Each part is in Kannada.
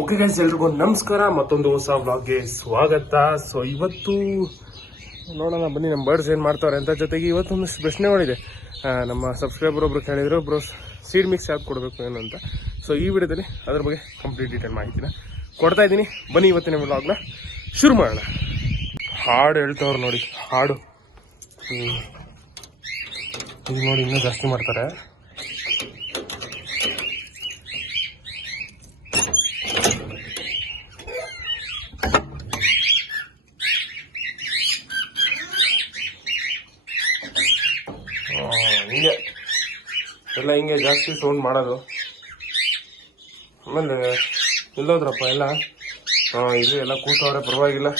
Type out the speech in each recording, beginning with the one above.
ಓಕೆ ಗೈಸ್, ಎಲ್ರಿಗೂ ನಮಸ್ಕಾರ. ಮತ್ತೊಂದು ಹೊಸ ವ್ಲಾಗ್ಗೆ ಸ್ವಾಗತ. ಸೊ ಇವತ್ತು ನೋಡೋಣ ಬನ್ನಿ ನಮ್ಮ ಬರ್ಡ್ಸ್ ಏನು ಮಾಡ್ತಾರೆ ಅಂತ. ಜೊತೆಗೆ ಇವತ್ತೊಂದಷ್ಟು ಪ್ರಶ್ನೆಗಳಿದೆ. ನಮ್ಮ ಸಬ್ಸ್ಕ್ರೈಬರ್ ಒಬ್ರು ಕೇಳಿದ್ರು, ಬ್ರೋ ಸೀಡ್ ಮಿಕ್ಸ್ ಯಾವ್ದು ಕೊಡಬೇಕು ಏನು ಅಂತ. ಸೊ ಈ ವಿಡಿಯೋದಲ್ಲಿ ಅದ್ರ ಬಗ್ಗೆ ಕಂಪ್ಲೀಟ್ ಡೀಟೇಲ್ ಮಾಹಿತಿನ ಕೊಡ್ತಾ ಇದ್ದೀನಿ. ಬನ್ನಿ ಇವತ್ತಿನ ವ್ಲಾಗ್ನ ಶುರು ಮಾಡೋಣ. ಹಾಡು ಹೇಳ್ತವ್ರು ನೋಡಿ, ಹಾಡು ಇದು ನೋಡಿ ಇನ್ನೂ ಜಾಸ್ತಿ ಮಾಡ್ತಾರೆ. ಹಿಂಗೆ ಎಲ್ಲ ಹಿಂಗೆ ಜಾಸ್ತಿ ಸೌಂಡ್ ಮಾಡೋದು. ಆಮೇಲೆ ಎಲ್ಲೋದ್ರಪ್ಪ ಎಲ್ಲ ಇಲ್ಲಿ ಎಲ್ಲ ಕೂತವ್ರೆ, ಪರವಾಗಿಲ್ಲ.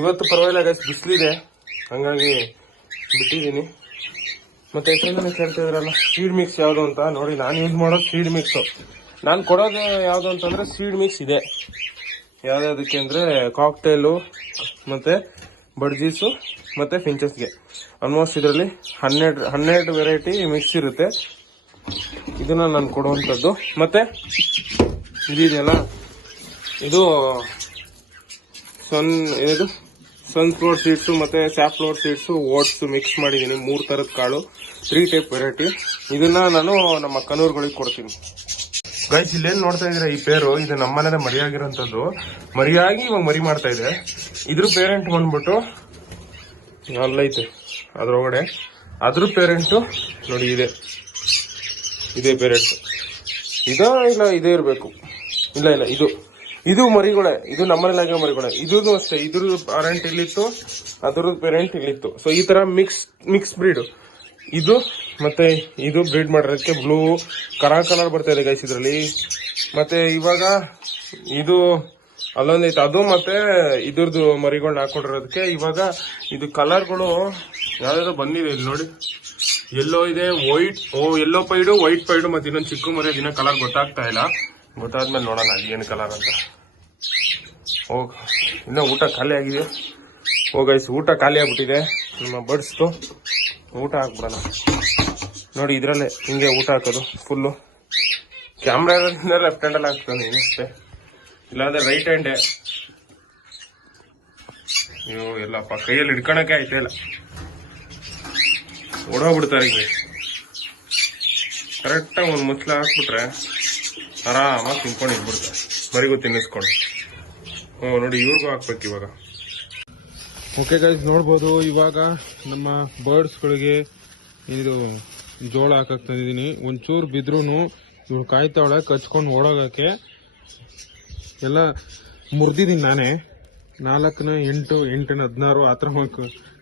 ಇವತ್ತು ಪರವಾಗಿಲ್ಲ ಗೈಸ್, ಬಿಸಿಲಿದೆ, ಹಂಗಾಗಿ ಬಿಟ್ಟಿದ್ದೀನಿ. ಮತ್ತೆ ಯಾಕಂದ್ರೆ ಕೇಳ್ತಾ ಇದ್ರಲ್ಲ ಸೀಡ್ ಮಿಕ್ಸ್ ಯಾವುದು ಅಂತ. ನೋಡಿ, ನಾನು ಯೂಸ್ ಮಾಡೋದು ಸೀಡ್ ಮಿಕ್ಸು. ನಾನು ಕೊಡೋದು ಯಾವುದು ಅಂತಂದರೆ ಸೀಡ್ ಮಿಕ್ಸ್ ಇದೆ. ಯಾವುದಕ್ಕೆ ಅಂದರೆ ಕಾಕ್ಟೇಲು ಮತ್ತು ಬಡ್ಜೀಸು ಮತ್ತು ಫಿಂಚಸ್ಗೆ ಆಲ್ಮೋಸ್ಟ್ ಇದರಲ್ಲಿ 12 ವೆರೈಟಿ ಮಿಕ್ಸ್ ಇರುತ್ತೆ. ಇದನ್ನ ನಾನು ಕೊಡುವಂಥದ್ದು. ಮತ್ತೆ ಇದೆಯಲ್ಲ, ಇದು ಸನ್ಫ್ಲವರ್ ಸೀಡ್ಸು ಮತ್ತು ಸ್ಯಾಫ್ಲವರ್ ಸೀಡ್ಸು ಓಟ್ಸ್ ಮಿಕ್ಸ್ ಮಾಡಿದ್ದೀನಿ. 3 ಥರದ ಕಾಳು, 3 ಟೈಪ್ ವೆರೈಟಿ. ಇದನ್ನ ನಾನು ನಮ್ಮ ಕನೂರುಗಳಿಗೆ ಕೊಡ್ತೀನಿ. ಗೈಸ್, ಇಲ್ಲೇನು ನೋಡ್ತಾ ಇದ್ದೀರಾ, ಈ ಪೇರು ಇದು ನಮ್ಮನೇಲೆ ಮರಿಯಾಗಿರೋಂಥದ್ದು. ಮರಿಯಾಗಿ ಇವಾಗ ಮರಿ ಮಾಡ್ತಾ ಇದೆ. ಇದ್ರ ಪೇರೆಂಟ್ ಬಂದ್ಬಿಟ್ಟು ಅಲ್ಲೈತೆ ಅದ್ರೊಳಗಡೆ. ಅದ್ರ ಪೇರೆಂಟು ನೋಡಿ ಇದೇ ಪೇರೆಂಟ್. ಇದಾ ಇಲ್ಲ ಇದೇ ಇರಬೇಕು. ಇಲ್ಲ ಇದು ಮರಿಗಳೇ. ಇದು ನಮ್ಮನೇಲಾಗಿರೋ ಮರಿಗಳೇ. ಇದೂ ಅಷ್ಟೇ, ಇದ್ರ ಪೇರೆಂಟ್ ಇಲ್ಲಿತ್ತು, ಅದ್ರದ್ದು ಪೇರೆಂಟ್ ಇಲ್ಲಿತ್ತು. ಸೊ ಈ ತರ ಮಿಕ್ಸ್ ಬ್ರೀಡ್ ಇದು. ಮತ್ತೆ ಇದು ಬ್ರೀಡ್ ಮಾಡಿರೋದಕ್ಕೆ ಬ್ಲೂ ಕಲರ್ ಬರ್ತಾ ಇದೆ ಗೈಸ್ ಇದರಲ್ಲಿ. ಮತ್ತೆ ಇವಾಗ ಇದು ಅಲ್ಲೊಂದೈತೆ, ಅದು ಮತ್ತೆ ಇದ್ರದ್ದು ಮರಿಗಳನ್ನ ಹಾಕೊಂಡಿರೋದಕ್ಕೆ ಇವಾಗ ಇದು ಕಲರ್ಗಳು ಯಾವ್ದಾದ್ರು ಬಂದಿದೆ. ಇಲ್ಲಿ ನೋಡಿ, ಎಲ್ಲೋ ಇದೆ, ವೈಟ್, ಎಲ್ಲೋ ಪೈಡು, ವೈಟ್ ಪೈಡು, ಮತ್ತೆ ಇನ್ನೊಂದು ಚಿಕ್ಕ ಮರಿ. ದಿನ ಕಲರ್ ಗೊತ್ತಾಗ್ತಾ ಇಲ್ಲ. ಗೊತ್ತಾದ್ಮೇಲೆ ನೋಡೋಣ ಅದು ಏನು ಕಲರ್ ಅಂತ. ಇನ್ನ ಊಟ ಖಾಲಿ ಆಗಿದೆ. ಗೈಸ್, ಊಟ ಖಾಲಿ ಆಗ್ಬಿಟ್ಟಿದೆ ನಮ್ಮ ಬರ್ಡ್ಸ್ದು. ಊಟ ಹಾಕ್ಬಿಡೋಣ. ನೋಡಿ, ಇದ್ರಲ್ಲೇ ಹಿಂಗೆ ಊಟ ಹಾಕೋದು ಫುಲ್ಲು. ಕ್ಯಾಮ್ರಾ ಇರೋದ್ರಿಂದ ಲೆಫ್ಟ್ ಹ್ಯಾಂಡಲ್ಲಿ ಹಾಕ್ತಾನೆ ಅಷ್ಟೇ, ಇಲ್ಲಾಂದ್ರೆ ರೈಟ್ ಹ್ಯಾಂಡೆ. ನೀವು ಎಲ್ಲಪ್ಪ ಕೈಯಲ್ಲಿ ಹಿಡ್ಕೊಳಕ್ಕೆ ಆಯ್ತಾ ಇಲ್ಲ, ಓಡೋಗ್ಬಿಡ್ತಾರೆ. ಹಿಂಗೆ ಕರೆಕ್ಟಾಗಿ ಒಂದು ಮುಚ್ಚಲ ಹಾಕ್ಬಿಟ್ರೆ ಆರಾಮಾಗಿ ತಿನ್ಕೊಂಡು ಇದ್ಬಿಡ್ತಾರೆ. ಮರಿಗೂ ತಿನ್ನಿಸ್ಕೊಂಡು. ನೋಡಿ, ಇವ್ರಿಗೂ ಹಾಕ್ಬೇಕು ಇವಾಗ. ಓಕೆ ಗೈಸ್, ನೋಡ್ಬೋದು ಇವಾಗ ನಮ್ಮ ಬರ್ಡ್ಸ್ಗಳಿಗೆ ಇದು ಜೋಳ ಹಾಕಕ್ ತಂದಿದ್ದೀನಿ. ಒಂಚೂರು ಬಿದ್ರೂ ಇವ್ರು ಕಾಯ್ತಾವಳೆ ಕಚ್ಕೊಂಡು ಓಡೋಗಕ್ಕೆ. ಎಲ್ಲ ಮುರಿದಿದ್ದೀನಿ ನಾನೇ. 4ನ 8, 8ನ 16 ಆ ಥರ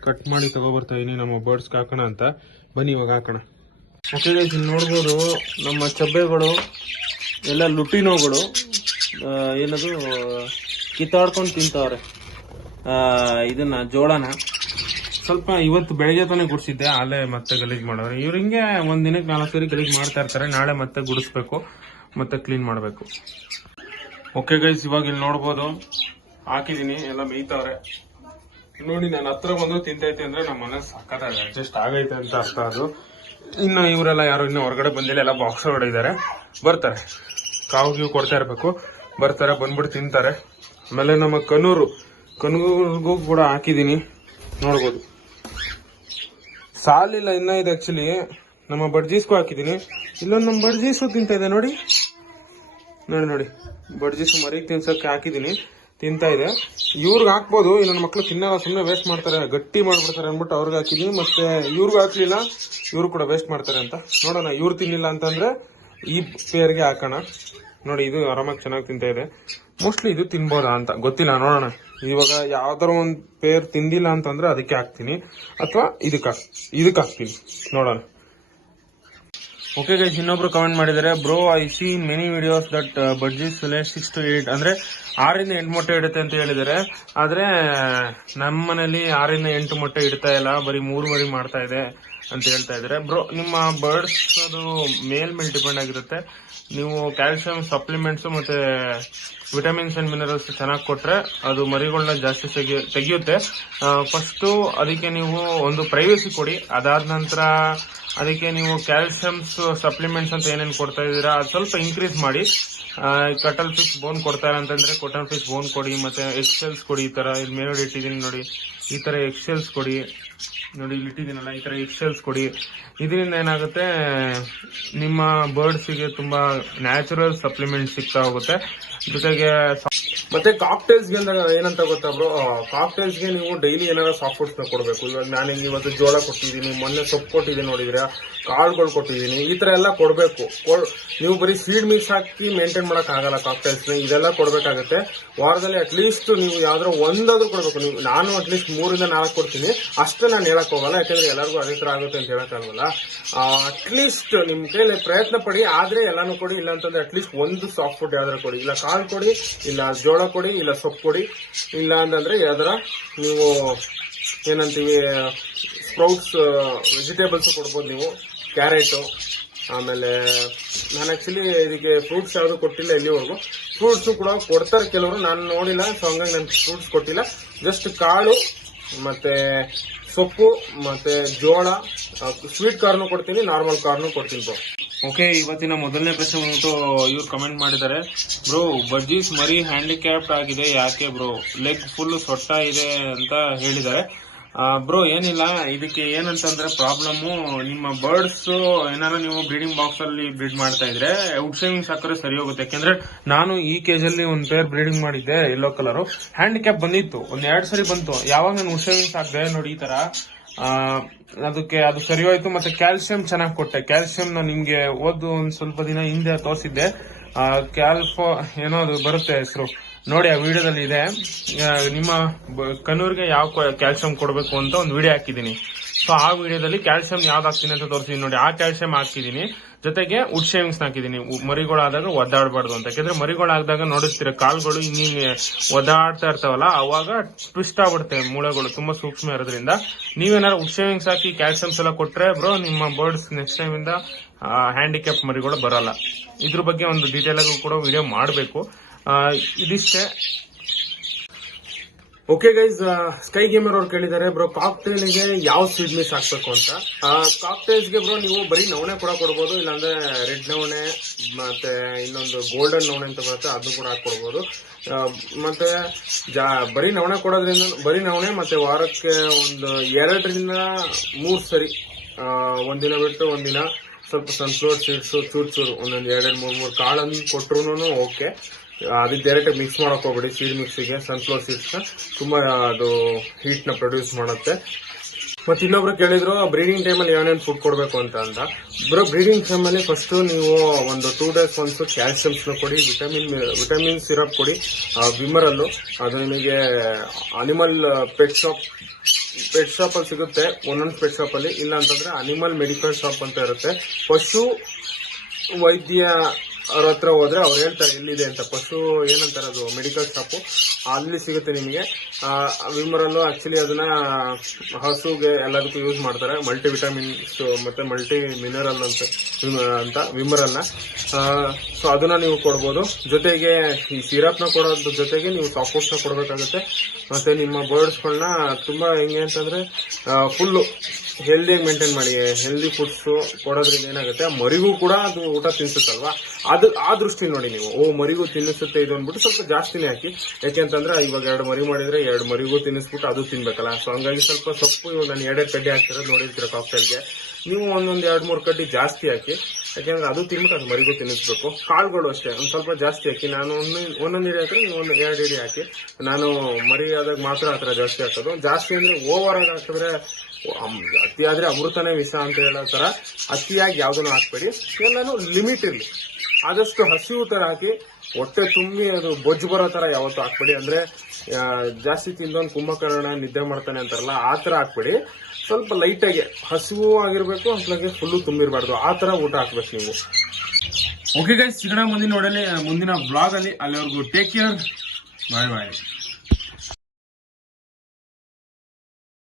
ಕಟ್ ಮಾಡಿ ತಗೊಬರ್ತಾ ಇದೀನಿ ನಮ್ಮ ಬರ್ಡ್ಸ್ಗೆ ಹಾಕೋಣ ಅಂತ. ಬನ್ನಿ ಇವಾಗ ಹಾಕೋಣ. ಓಕೆ ಗೈಸ್, ಇಲ್ಲಿ ನೋಡ್ಬೋದು ನಮ್ಮ ಚಬ್ಬೆಗಳು ಎಲ್ಲ ಲುಟಿನೋಗಳು ಏನದು ಕಿತ್ತಾಡ್ಕೊಂಡು ತಿಂತವ್ರೆ ಇದನ್ನ ಜೋಳನ. ಸ್ವಲ್ಪ ಇವತ್ತು ಬೆಳಗ್ಗೆ ತಾನೇ ಗುಡಿಸಿದ್ದೆ, ಅಲ್ಲೇ ಮತ್ತೆ ಗಲೀಜ್ ಮಾಡೋರು ಇವ್ರು. ಹಿಂಗೆ ಒಂದ್ ದಿನಕ್ಕೆ 4 ಸರಿ ಗಲೀಜ್ ಮಾಡ್ತಾ ಇರ್ತಾರೆ. ನಾಳೆ ಮತ್ತೆ ಗುಡಿಸ್ಬೇಕು, ಮತ್ತೆ ಕ್ಲೀನ್ ಮಾಡಬೇಕು. ಓಕೆ ಗೈಸ್, ಇವಾಗ ಇಲ್ಲಿ ನೋಡ್ಬೋದು ಹಾಕಿದೀನಿ, ಎಲ್ಲ ಮೇಯ್ತವ್ರೆ. ನೋಡಿ, ನಾನು ಹತ್ರ ಬಂದು ತಿಂತೈತೆ ಅಂದ್ರೆ ನಮ್ಮ ಮನೆ ಸಕ್ಕತ್ತಾಗಿ ಅಡ್ಜಸ್ಟ್ ಆಗೈತೆ ಅಂತ ಅರ್ಥ. ಅದು ಇನ್ನು ಇವರೆಲ್ಲ ಯಾರು ಇನ್ನು ಹೊರಗಡೆ ಬಂದಿಲ್ಲ, ಎಲ್ಲ ಬಾಕ್ಸ್ ಹೊರಗಡೆ ಇದ್ದಾರೆ. ಬರ್ತಾರೆ, ಕಾವು ಕೊಡ್ತಾ ಇರ್ಬೇಕು, ಬರ್ತಾರೆ, ಬಂದ್ಬಿಟ್ಟು ತಿಂತಾರೆ. ಆಮೇಲೆ ನಮ್ಮ ಕನೂರ್ಗೂ ಕೂಡ ಹಾಕಿದೀನಿ. ನೋಡ್ಬೋದು ಸಾಲಿಲ್ಲ ಇನ್ನ. ಇದು ಆಕ್ಚುಲಿ ನಮ್ಮ ಬಡ್ಜೀಸ್ಗೂ ಹಾಕಿದೀನಿ. ಇಲ್ಲೊಂದು ನಮ್ಮ ಬಡ್ಜೀಸು ತಿಂತಾ ಇದೆ. ನೋಡಿ, ಬಡ್ಜೀಸು ಮರಿಗೆ ತಿನ್ಸಕ್ಕೆ ಹಾಕಿದೀನಿ, ತಿಂತಾ ಇದೆ. ಇವ್ರಿಗೆ ಹಾಕ್ಬೋದು, ಇನ್ನೊಂದು ಮಕ್ಳು ತಿನ್ನಲ್ಲ, ಸುಮ್ಮನೆ ವೇಸ್ಟ್ ಮಾಡ್ತಾರೆ, ಗಟ್ಟಿ ಮಾಡ್ಬಿಡ್ತಾರೆ ಅಂದ್ಬಿಟ್ಟು ಅವ್ರಿಗೆ ಹಾಕಿದೀನಿ. ಮತ್ತೆ ಇವ್ರಿಗೂ ಹಾಕ್ಲಿಲ್ಲ, ಇವ್ರು ಕೂಡ ವೇಸ್ಟ್ ಮಾಡ್ತಾರೆ ಅಂತ. ನೋಡೋಣ, ಇವ್ರು ತಿನ್ನಿಲ್ಲ ಅಂತಂದ್ರೆ ಈ ಪೇರ್ಗೆ ಹಾಕೋಣ. ನೋಡಿ, ಇದು ಆರಾಮಾಗಿ ಚೆನ್ನಾಗಿ ತಿಂತಾ ಇದೆ. ಮೋಸ್ಟ್ಲಿ ಇದು ತಿನ್ಬೋದಾ ಅಂತ ಗೊತ್ತಿಲ್ಲ, ನೋಡೋಣ. ಇವಾಗ ಯಾವ್ದಾರ ಒಂದು ಪೇರ್ ತಿಂದಿಲ್ಲ ಅಂತಂದ್ರೆ ಅದಕ್ಕೆ ಹಾಕ್ತೀನಿ, ಅಥವಾ ಇದಕ್ಕೆ ಹಾಕ್ತೀನಿ, ನೋಡೋಣ. ಓಕೆ ಗೈಸ್, ಇನ್ನೊಬ್ರು ಕಮೆಂಟ್ ಮಾಡಿದ್ದಾರೆ, bro I C in many videos that budgies 6 to 8 ಅಂದ್ರೆ 6 ಇಂದ 8 ಮೊಟ್ಟೆ ಇಡುತ್ತೆ ಅಂತ ಹೇಳಿದ್ದಾರೆ. ಆದ್ರೆ ನಮ್ಮ ಮನೇಲಿ 6 ಇಂದ 8 ಮೊಟ್ಟೆ ಇಡ್ತಾ ಇಲ್ಲ, ಬರೀ 3 ಮರಿ ಮಾಡ್ತಾ ಇದೆ ಅಂತ ಹೇಳ್ತಾ ಇದ್ದಾರೆ. ಬ್ರೋ, ನಿಮ್ಮ ಬರ್ಡ್ಸ್ ಅದು ಮೇಲ್ ಡಿಪೆಂಡ್ ಆಗಿರುತ್ತೆ. ನೀವು ಕ್ಯಾಲ್ಸಿಯಂ ಸಪ್ಲಿಮೆಂಟ್ಸ್ ಮತ್ತೆ ವಿಟಮಿನ್ಸ್ ಅಂಡ್ ಮಿನರಲ್ಸ್ ಚೆನ್ನಾಗಿ ಕೊಟ್ರೆ ಅದು ಮರಿಗಳನ್ನ ಜಾಸ್ತಿ ತೆಗೆಯುತ್ತೆ. ಫಸ್ಟ್ ಅದಕ್ಕೆ ನೀವು ಒಂದು ಪ್ರೈವೇಸಿ ಕೊಡಿ. ಅದಾದ ನಂತರ ಅದಕ್ಕೆ ನೀವು ಕ್ಯಾಲ್ಸಿಯಮ್ಸ್ ಸಪ್ಲಿಮೆಂಟ್ಸ್ ಅಂತ ಏನೇನು ಕೊಡ್ತಾ ಇದ್ದೀರಾ ಅದು ಸ್ವಲ್ಪ ಇನ್ಕ್ರೀಸ್ ಮಾಡಿ. ಕಟಲ್ ಫಿಶ್ ಬೋನ್ ಕೊಡ್ತಾರೆ ಅಂತಂದ್ರೆ ಕಟಲ್ ಫಿಶ್ ಬೋನ್ ಕೊಡಿ, ಮತ್ತೆ ಎಕ್ಸೆಲ್ಸ್ ಕೊಡಿ. ಈ ತರ ಇಲ್ಲಿ ಮೇಲ್ಗಡೆ ಇಟ್ಟಿದ್ದೀನಿ ನೋಡಿ, ಈ ತರ ಎಕ್ಸೆಲ್ಸ್ ಕೊಡಿ. ನೋಡಿ ಇಲ್ಲಿ ಇಟ್ಟಿದ್ದೀನಲ್ಲ, ಈ ತರ ಎಕ್ಸೆಲ್ಸ್ ಕೊಡಿ. ಇದರಿಂದ ಏನಾಗುತ್ತೆ, ನಿಮ್ಮ ಬರ್ಡ್ಸ್ಗೆ ತುಂಬಾ ನ್ಯಾಚುರಲ್ ಸಪ್ಲಿಮೆಂಟ್ ಸಿಗ್ತಾ ಹೋಗುತ್ತೆ. ಜೊತೆಗೆ ಮತ್ತೆ ಕಾಕ್ಟೇಲ್ಸ್ಗೆ ಏನಂತ ಗೊತ್ತಾ ಬ್ರೋ, ಕಾಕ್ಟೇಲ್ಸ್ಗೆ ನೀವು ಡೈಲಿ ಏನಾರ ಸಾಫ್ಟ್ ಫುಡ್ಸ್ ನ ಕೊಡಬೇಕು. ಇವಾಗ ನಾನು ಇವತ್ತು ಜೋಳ ಕೊಟ್ಟಿದ್ದೀನಿ, ಮೊನ್ನೆ ಸೊಪ್ಪು ಕೊಟ್ಟಿದ್ದೀನಿ, ನೋಡಿದ್ರೆ ಕಾಳುಗಳು ಕೊಟ್ಟಿದ್ದೀನಿ. ಈ ತರ ಎಲ್ಲ ಕೊಡಬೇಕು. ನೀವು ಬರೀ ಸೀಡ್ ಮಿಕ್ಸ್ ಹಾಕಿ ಮೇಂಟೈನ್ ಮಾಡಕ್ ಆಗಲ್ಲ ಕಾಕ್ಟೇಲ್ಸ್ ನ, ಇದೆಲ್ಲ ಕೊಡ್ಬೇಕಾಗತ್ತೆ. ವಾರದಲ್ಲಿ ಅಟ್ಲೀಸ್ಟ್ ನೀವು ಯಾವ್ದಾರ ಒಂದಾದ್ರೂ ಕೊಡಬೇಕು. ನೀವು ನಾನು ಅಟ್ಲೀಸ್ಟ್ 3 ಇಂದ 4 ಕೊಡ್ತೀನಿ, ಅಷ್ಟೇ ನಾನು ಹೇಳಕ್ ಹೋಗಲ್ಲ, ಯಾಕಂದ್ರೆ ಎಲ್ಲರಿಗೂ ಅದೇ ತರ ಆಗುತ್ತೆ ಅಂತ ಹೇಳಕ್ಕಾಗಲ್ಲ. ಅಟ್ಲೀಸ್ಟ್ ನಿಮ್ ಕೈಲಿ ಪ್ರಯತ್ನ ಪಡಿ, ಆದ್ರೆ ಎಲ್ಲಾನು ಕೊಡಿ. ಇಲ್ಲ ಅಂತಂದ್ರೆ ಅಟ್ಲೀಸ್ಟ್ ಒಂದು ಸಾಫ್ಟ್ ಫುಡ್ ಯಾವ್ದಾರ ಕೊಡಿ. ಇಲ್ಲ ಕಾಳು ಕೊಡಿ, ಇಲ್ಲ ಜೋಳ ಕೊಡಿ, ಇಲ್ಲ ಸೊಪ್ಪು ಕೊಡಿ. ಇಲ್ಲ ಅಂತಂದ್ರೆ ಯಾವ್ದಾರ ನೀವು ಏನಂತೀವಿ ಸ್ಪ್ರೌಟ್ಸ್ ವೆಜಿಟೇಬಲ್ಸ್ ಕೊಡ್ಬೋದು ನೀವು, ಕ್ಯಾರೆಟ್. ಆಮೇಲೆ ನಾನು ಆಕ್ಚುಲಿ ಇದಕ್ಕೆ ಫ್ರೂಟ್ಸ್ ಯಾವ್ದು ಕೊಟ್ಟಿಲ್ಲ ಇಲ್ಲಿವರೆಗೂ. ಫ್ರೂಟ್ಸ್ ಕೂಡ ಕೊಡ್ತಾರೆ ಕೆಲವರು, ನಾನು ನೋಡಿಲ್ಲ, ಸೊ ಹಂಗಾಗಿ ನಾನು ಫ್ರೂಟ್ಸ್ ಕೊಟ್ಟಿಲ್ಲ. ಜಸ್ಟ್ ಕಾಳು ಮತ್ತೆ ಸೊಪ್ಪು ಮತ್ತೆ ಜೋಳ, ಸ್ವೀಟ್ ಕಾರ್ನು ಕೊಡ್ತೀನಿ, ನಾರ್ಮಲ್ ಕಾರ್ನು ಕೊಡ್ತೀನಿ ಬ್ರೋ. ಓಕೆ, ಇವತ್ತಿನ ಮೊದಲನೇ ಪ್ರಶ್ನೆ ಬಂದ್ಬಿಟ್ಟು ಇವ್ರು ಕಮೆಂಟ್ ಮಾಡಿದ್ದಾರೆ, ಬ್ರೋ ಬಜ್ಜೀಸ್ ಮರಿ ಹ್ಯಾಂಡಿಕ್ಯಾಪ್ಟ್ ಆಗಿದೆ ಯಾಕೆ ಬ್ರೋ, ಲೆಗ್ ಫುಲ್ ಸೊಟ್ಟ ಇದೆ ಅಂತ ಹೇಳಿದ್ದಾರೆ. ಬ್ರೋ ಏನಿಲ್ಲ, ಇದಕ್ಕೆ ಏನಂತಂದ್ರೆ ಪ್ರಾಬ್ಲಮ್, ನಿಮ್ಮ ಬರ್ಡ್ಸ್ ಏನಾರ ನೀವು ಬ್ರೀಡಿಂಗ್ ಬಾಕ್ಸ್ ಅಲ್ಲಿ ಬ್ರೀಡ್ ಮಾಡ್ತಾ ಇದ್ರೆ ವುಡ್ ಶೇವಿಂಗ್ಸ್ ಹಾಕಿದ್ರೆ ಸರಿ ಹೋಗುತ್ತೆ. ಯಾಕೆಂದ್ರೆ ನಾನು ಈ ಕೇಜಲ್ಲಿ ಒಂದು ಪೇರ್ ಬ್ರೀಡಿಂಗ್ ಮಾಡಿದ್ದೆ, ಯೆಲ್ಲೋ ಕಲರ್ ಹ್ಯಾಂಡಿಕ್ಯಾಪ್ ಬಂದಿತ್ತು, 1-2 ಸರಿ ಬಂತು. ಯಾವಾಗ ನಾನು ವುಡ್ ಶೇವಿಂಗ್ಸ್ ಹಾಕಿದೆ ನೋಡಿ ಈ ತರ, ಅದಕ್ಕೆ ಅದು ಸರಿ ಹೋಯ್ತು. ಮತ್ತೆ ಕ್ಯಾಲ್ಸಿಯಂ ಚೆನ್ನಾಗಿ ಕೊಟ್ಟೆ. ಕ್ಯಾಲ್ಸಿಯಂ ನಾನು ನಿಮ್ಗೆ ಒಂದ್ ಸ್ವಲ್ಪ ದಿನ ಹಿಂದೆ ತೋರಿಸಿದ್ದೆ, ಕ್ಯಾಲ್ಫೋ ಏನೋ ಅದು ಬರುತ್ತೆ ಹೆಸರು, ನೋಡಿ ಆ ವಿಡಿಯೋದಲ್ಲಿ ಇದೆ. ನಿಮ್ಮ ಕಣ್ಣೂರಿಗೆ ಯಾವ ಕ್ಯಾಲ್ಸಿಯಂ ಕೊಡಬೇಕು ಅಂತ ಒಂದು ವಿಡಿಯೋ ಹಾಕಿದ್ದೀನಿ. ಸೊ ಆ ವಿಡಿಯೋದಲ್ಲಿ ಕ್ಯಾಲ್ಸಿಯಂ ಯಾವ್ದು ಹಾಕ್ತೀನಿ ಅಂತ ತೋರಿಸಿದೀನಿ ನೋಡಿ, ಆ ಕ್ಯಾಲ್ಸಿಯಂ ಹಾಕಿದೀನಿ. ಜೊತೆಗೆ ವುಡ್ ಶೇವಿಂಗ್ಸ್ ಹಾಕಿದೀನಿ. ಮರಿಗಳಾದಾಗ ಒದ್ದಾಡಬಾರ್ದು ಅಂತ. ಯಾಕಂದ್ರೆ ಮರಿಗಳಾದಾಗ ನೋಡಿರ್ತೀರ ಕಾಲ್ಗಳು ಹಿಂಗೆ ಒದ್ದಾಡ್ತಾ ಇರ್ತಾವಲ್ಲ, ಅವಾಗ ಟ್ವಿಸ್ಟ್ ಆಗ್ಬಿಡುತ್ತೆ ಮೂಳೆಗಳು, ತುಂಬಾ ಸೂಕ್ಷ್ಮ ಇರೋದ್ರಿಂದ. ನೀವೇನಾದ್ರು ವುಡ್ ಶೇವಿಂಗ್ಸ್ ಹಾಕಿ ಕ್ಯಾಲ್ಸಿಯಮ್ಸ್ ಎಲ್ಲ ಕೊಟ್ರೆ ಬ್ರೋ, ನಿಮ್ಮ ಬರ್ಡ್ಸ್ ನೆಕ್ಸ್ಟ್ ಟೈಮ್ ಇಂದ ಹ್ಯಾಂಡಿಕ್ಯಾಪ್ ಮರಿಗಳು ಬರಲ್ಲ. ಇದ್ರ ಬಗ್ಗೆ ಒಂದು ಡೀಟೇಲ್ ಆಗಿ ಕೂಡ ವಿಡಿಯೋ ಮಾಡಬೇಕು. ಇದಿಷ್ಟೇ. ಓಕೆ ಗೈಸ್, ಸ್ಕೈ ಗೇಮರ್ ಅವ್ರು ಕೇಳಿದ್ದಾರೆ, ಬ್ರೋ ಕಾಕ್ಟೇಲ್ಗೆ ಯಾವ ಸೀಡ್ ಮಿಕ್ಸ್ ಹಾಕ್ಬೇಕು ಅಂತ. ಕಾಕ್ಟೇಲ್ಸ್ಗೆ ಬ್ರೋ ನೀವು ಬರೀ ನವಣೆ ಕೂಡ ಕೊಡ್ಬೋದು, ಇಲ್ಲಾಂದ್ರೆ ರೆಡ್ ನವಣೆ ಮತ್ತೆ ಇನ್ನೊಂದು ಗೋಲ್ಡನ್ ನವಣೆ ಅಂತ ಬರುತ್ತೆ, ಅದನ್ನು ಕೂಡ ಹಾಕೊಡ್ಬೋದು. ಮತ್ತೆ ಬರೀ ನವಣೆ ಕೊಡೋದ್ರಿಂದ, ಬರೀ ನವಣೆ ಮತ್ತೆ ವಾರಕ್ಕೆ ಒಂದು 2-3 ಸರಿ, ಒಂದಿನ ಬಿಟ್ಟು ಒಂದಿನ ಸ್ವಲ್ಪ ಸನ್ಫ್ಲವರ್ ಸೀಡ್ಸ್ ಚೂರು ಒಂದೊಂದು 2-3 ಕಾಳನ್ನು ಕೊಟ್ರು ಓಕೆ. ಅದು ಡೈರೆಕ್ಟ್ ಮಿಕ್ಸ್ ಮಾಡಕ್ ಹೋಗ್ಬೇಡಿ. ಸೀಡ್ ಮಿಕ್ಸಿಗೆ ಸನ್ಫ್ಲವರ್ ಸೀಡ್ಸ್ ತುಂಬಾ ಅದು ಹೀಟ್ ನ ಪ್ರೊಡ್ಯೂಸ್ ಮಾಡುತ್ತೆ. ಮತ್ತೆ ಇನ್ನೊಬ್ರು ಕೇಳಿದ್ರು ಬ್ರೀಡಿಂಗ್ ಟೈಮಲ್ಲಿ ಏನೇನು ಫುಡ್ ಕೊಡಬೇಕು ಅಂತ. ಬ್ರೋ ಬ್ರೀಡಿಂಗ್ ಟೈಮಲ್ಲಿ ಫಸ್ಟ್ ನೀವು ಒಂದು 2 days once ಕ್ಯಾಲ್ಸಿಯಮ್ಸ್ ನ ಕೊಡಿ, ವಿಟಮಿನ್ ಸಿರಪ್ ಕೊಡಿ. ವಿಮರಲ್ಲು ಅದು ನಿಮಗೆ ಅನಿಮಲ್ ಪೆಟ್ ಶಾಪ್ ಅಲ್ಲಿ ಸಿಗುತ್ತೆ, ಒಂದೊಂದು ಪೆಟ್ ಶಾಪ್ ಅಲ್ಲಿ. ಇಲ್ಲ ಅಂತಂದ್ರೆ ಅನಿಮಲ್ ಮೆಡಿಕಲ್ ಶಾಪ್ ಅಂತ ಇರುತ್ತೆ, ಪಶು ವೈದ್ಯ ಅವ್ರ ಹತ್ರ ಹೋದ್ರೆ ಅವ್ರು ಹೇಳ್ತಾರೆ ಎಲ್ಲಿದೆ ಅಂತ. ಪಶು ಏನಂತಾರೆ ಅದು ಮೆಡಿಕಲ್ ಶಾಪು, ಅಲ್ಲಿ ಸಿಗುತ್ತೆ ನಿಮಗೆ. ವಿಮರಲ್ಲು ಆಕ್ಚುಲಿ ಅದನ್ನ ಹಸುಗೆ ಎಲ್ಲದಕ್ಕೂ ಯೂಸ್ ಮಾಡ್ತಾರೆ, ಮಲ್ಟಿ ವಿಟಮಿನ್ಸ್ ಮತ್ತೆ ಮಲ್ಟಿ ಮಿನರಲ್ ಅಂತ ವಿಮರಲ್ನ. ಸೊ ಅದನ್ನ ನೀವು ಕೊಡ್ಬೋದು. ಜೊತೆಗೆ ಈ ಸಿರಪ್ ನ ಕೊಡೋದ್ರ ಜೊತೆಗೆ ನೀವು ಸಾಫ್ಟ್ ನ ಕೊಡಬೇಕಾಗುತ್ತೆ. ಮತ್ತೆ ನಿಮ್ಮ ಬರ್ಡ್ಸ್ಗಳನ್ನ ತುಂಬಾ ಹೆಂಗೆ ಅಂತಂದ್ರೆ ಫುಲ್ಲು ಹೆಲ್ದಿಯಾಗಿ ಮೇಂಟೈನ್ ಮಾಡಿ. ಹೆಲ್ದಿ ಫುಡ್ಸ್ ಕೊಡೋದ್ರಿಂದ ಏನಾಗುತ್ತೆ, ಮರಿಗೂ ಕೂಡ ಅದು ಊಟ ತಿನ್ಸುತ್ತಲ್ವಾ, ಅದು ಆ ದೃಷ್ಟಿ ನೋಡಿ ನೀವು. ಮರಿಗೂ ತಿನ್ನಿಸುತ್ತೆ ಇದು ಅಂದ್ಬಿಟ್ಟು ಸ್ವಲ್ಪ ಜಾಸ್ತಿನೇ ಹಾಕಿ. ಯಾಕೆಂತಂದ್ರೆ ಇವಾಗ 2 ಮರಿ ಮಾಡಿದ್ರೆ 2 ಮರಿಗೂ ತಿನ್ನಿಸ್ಬಿಟ್ಟು ಅದು ತಿನ್ಬೇಕಲ್ಲ. ಸೊ ಹಂಗಾಗಿ ಸ್ವಲ್ಪ ಸೊಪ್ಪು, ಇವಾಗ ನಾನು 2 ಕಡ್ಡಿ ಹಾಕ್ತಿರೋದು ನೋಡಿರ್ತೀರ ಕಾಕ್ಟೇಲ್ಗೆ, ನೀವು ಒಂದೊಂದು 2-3 ಕಡ್ಡಿ ಜಾಸ್ತಿ ಹಾಕಿ. ಯಾಕೆಂದ್ರೆ ಅದು ತಿನ್ಬಿಟ್ಟು ಅದು ಮರಿಗೂ ತಿನ್ನಿಸ್ಬೇಕು. ಕಾಳುಗಳು ಅಷ್ಟೇ ಒಂದ್ ಸ್ವಲ್ಪ ಜಾಸ್ತಿ ಹಾಕಿ. ನಾನು ಒಂದೊಂದು ಇಡಿ ಹಾಕಿ, ನೀವು 1-2 ಇಡಿ ಹಾಕಿ. ನಾನು ಮರಿ ಆದಾಗ ಮಾತ್ರ ಆ ತರ ಜಾಸ್ತಿ ಹಾಕೋದು. ಜಾಸ್ತಿ ಅಂದ್ರೆ ಓವರ್ ಆಗಿ ಹಾಕಿದ್ರೆ, ಅತಿ ಆದ್ರೆ ಅಮೃತನೇ ವಿಷ ಅಂತ ಹೇಳೋ ತರ ಅತಿಯಾಗಿ ಯಾವ್ದನ್ನು ಹಾಕ್ಬೇಡಿ. ಎಲ್ಲಾನು ಲಿಮಿಟ್ ಇರ್ಲಿ. ಆದಷ್ಟು ಹಸಿವು ತರ ಹಾಕಿ, ಹೊಟ್ಟೆ ತುಂಬಿ ಅದು ಬೊಜ್ಜು ಬರೋ ತರ ಯಾವತ್ತೂ ಹಾಕ್ಬೇಡಿ. ಅಂದ್ರೆ ಜಾಸ್ತಿ ತಿಂದವನ್ ಕುಂಭಕರ್ಣ ನಿದ್ದೆ ಮಾಡ್ತಾನೆ ಅಂತಾರಲ್ಲ, ಆ ತರ ಹಾಕ್ಬೇಡಿ. ಸ್ವಲ್ಪ ಲೈಟ್ ಆಗಿ ಹಸಿವು ಆಗಿರ್ಬೇಕು, ಅట్లాಗೆ ಫುಲ್ಲು ತುಂಬಿರ್ಬಾರ್ದು, ಆ ತರ ಊಟ ಹಾಕ್ಬೇಕು ನೀವು. ಓಕೆ ಗೈಸ್, ಸಿಗೋಣ ಮುಂದಿನ ಬ್ಲಾಗ್ ಅಲ್ಲಿ. ಅಲ್ಲಿವರೆಗೂ ಟೇಕ್ ಕೇರ್, ಬಾಯ್ ಬಾಯ್.